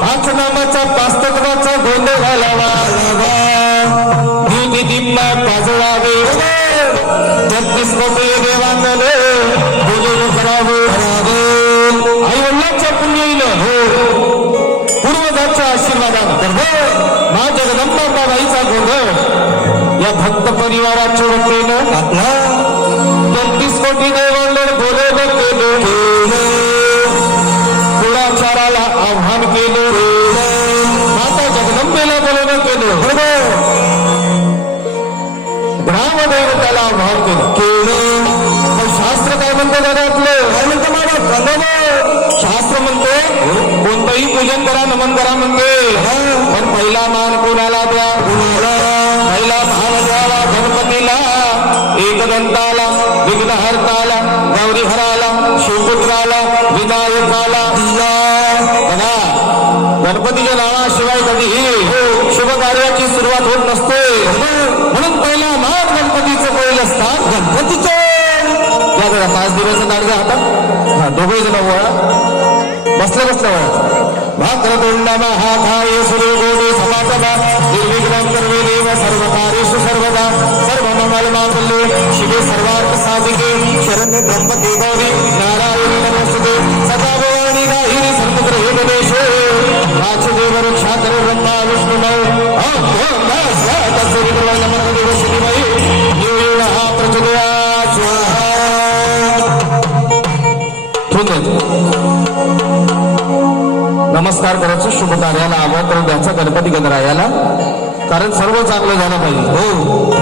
पाच नामाचा पाच तत्वाचा गोंधळ घालावा दुधी दिम्मा पाजळावे छत्तीस कोटी देवांगले बोलून करावे आई वडिलांच्या पुण्याईनं हो पूर्वजाच्या आशीर्वादानं हो मा जगदंबा बाईचा गोंधळ या भक्त परिवाराच्या वतीनं आपला छत्तीस कोटी देवांना बोलवलं केलं जरा पाच दिवस हातात हा दोघे जण वळा बसल्या बसल्या वळा भाक्रतुंड महाकाय सूर्यकोटी समासदा निर्विघ्नं कर्मे देव सर्व सर्वदा. सर्व मंगल मांगल्ये शिवे सर्वार्थ करायचं. शुभ कार्याला आमंत्रण द्यायचं. गणपती गणरायाला. कारण सर्व चांगलं झालं पाहिजे. हो.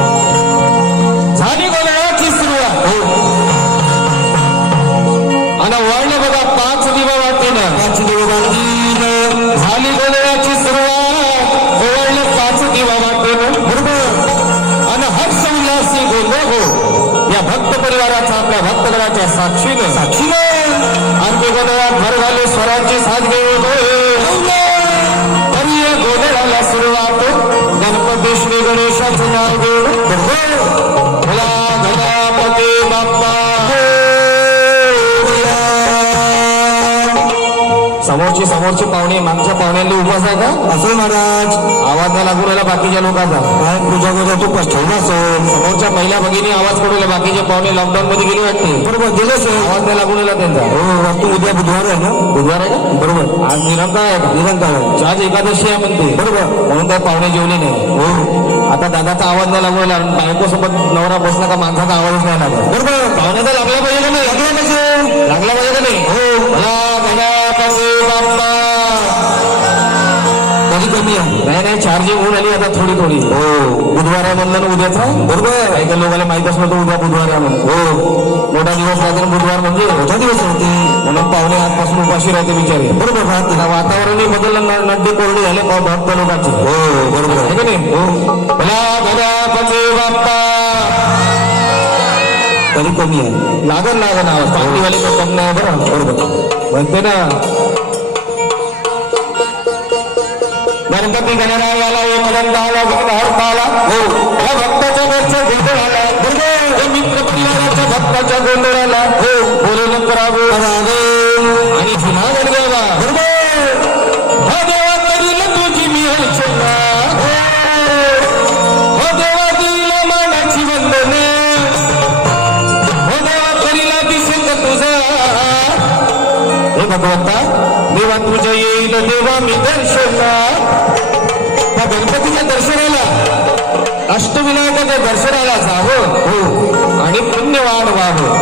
लोकांचा काय पूजा करा तू कष्ट समोरच्या पहिल्या भगिनी आवाज करू लागल्या. बाकीचे पाहुणे लॉकडाऊन मध्ये गेले वाटते. बरोबर दिलं असेल. आवाज नाही लागू राहिला त्यांचा. हो तू उद्या बुधवार आहे ना? बुधवार आहे का? बरोबर. आज निरंकार आहे. का निरंकार आहे. आज एकादशी आहे म्हणते. बरोबर. म्हणून काय पाहुणे जेवले नाही. हो. आता दादाचा आवाज नाही लागू राहिला. बायको सोबत नवरा बसला का माणसाचा आवाजच नाही लागला बरोबर. पाहुणे तर लागला पाहिजे लागलं पाहिजे. लागला पाहिजे. आहे नाही. नाही चार्जिंग होऊन आली आता थोडी थोडी. हो. बुधवार आहे म्हणलं ना उद्याचा? बरोबर. काही काही लोकांना माहीत असलं तर उद्या बुधवार आहे म्हणून हो. मोठा दिवस राहते ना बुधवार म्हणजे मोठा दिवस होते म्हणून पाहुणे आजपासून उपाशी राहते बिचारे. बरोबर राहते आता वातावरणही बदललं न- नड्डे कोरडे झाले पाव भक्त लोकांचे हो बरोबर. आहे का नाही? हो. भला गणपती बाप्पा. कधी कमी आहे. लागन लागन आवाज पाहुणीवाले तर कम नाही बरं. बरोबर. म्हणते ना गणपती गणरायाला एक गंधाला हरताला हो. या भक्ताच्या घरच्या गोंधळाला बरोबर या मित्र परिवाराच्या भक्ताच्या गोंधळाला हो. बोलून करावं. आणि गणगावा बरोबर हा देवा करील तुझी मी अर्चना. हो देवा देईल मानाची वंदने. हो देवा करील दिसेल तुझा. हे भगवंता देवा तुझ्या येईल देवा मी दर्शना त्या गणपतीच्या दर्शनाला. अष्टविनायकाच्या दर्शनाला जावं. हो. आणि पुण्यवान व्हावं.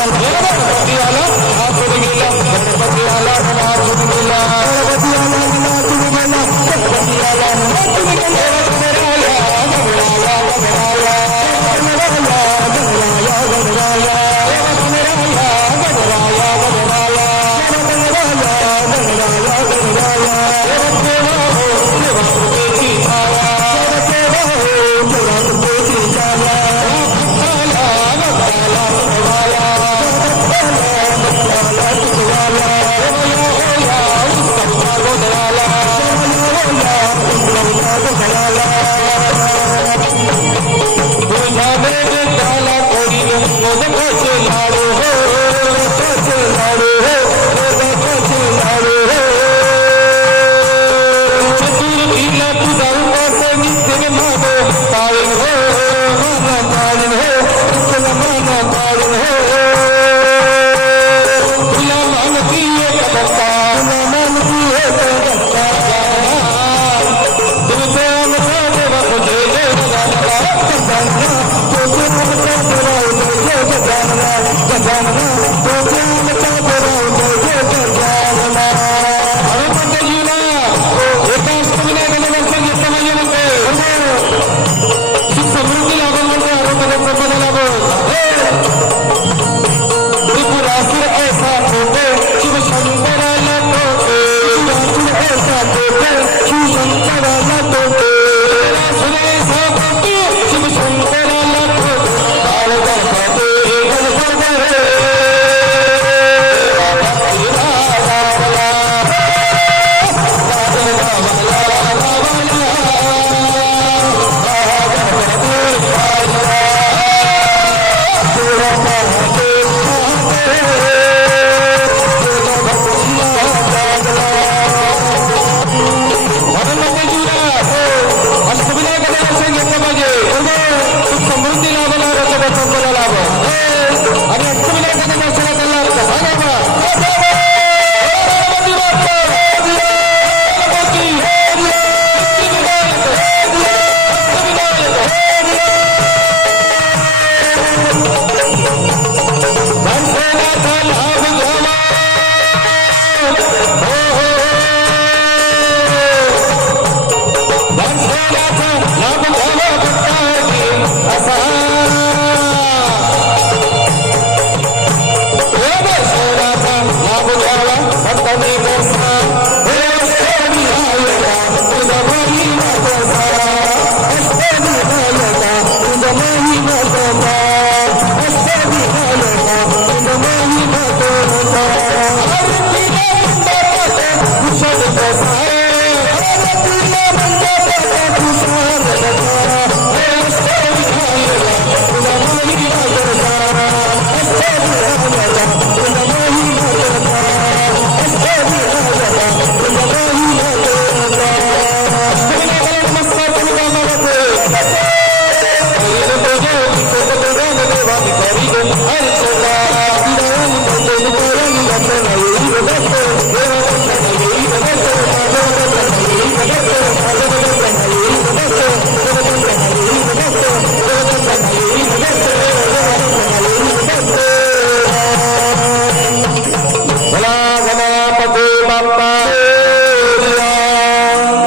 Well,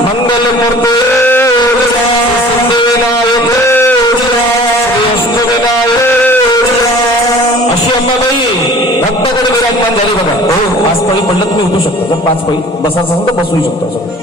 मंगलमूर्ती सिद्धिविनायक अशी विराजमान झाली बघा. हो पाच पायी पडलं तुम्ही उठू शकता. जर पाच पायी बसायचं असेल तर बसू शकतो. असं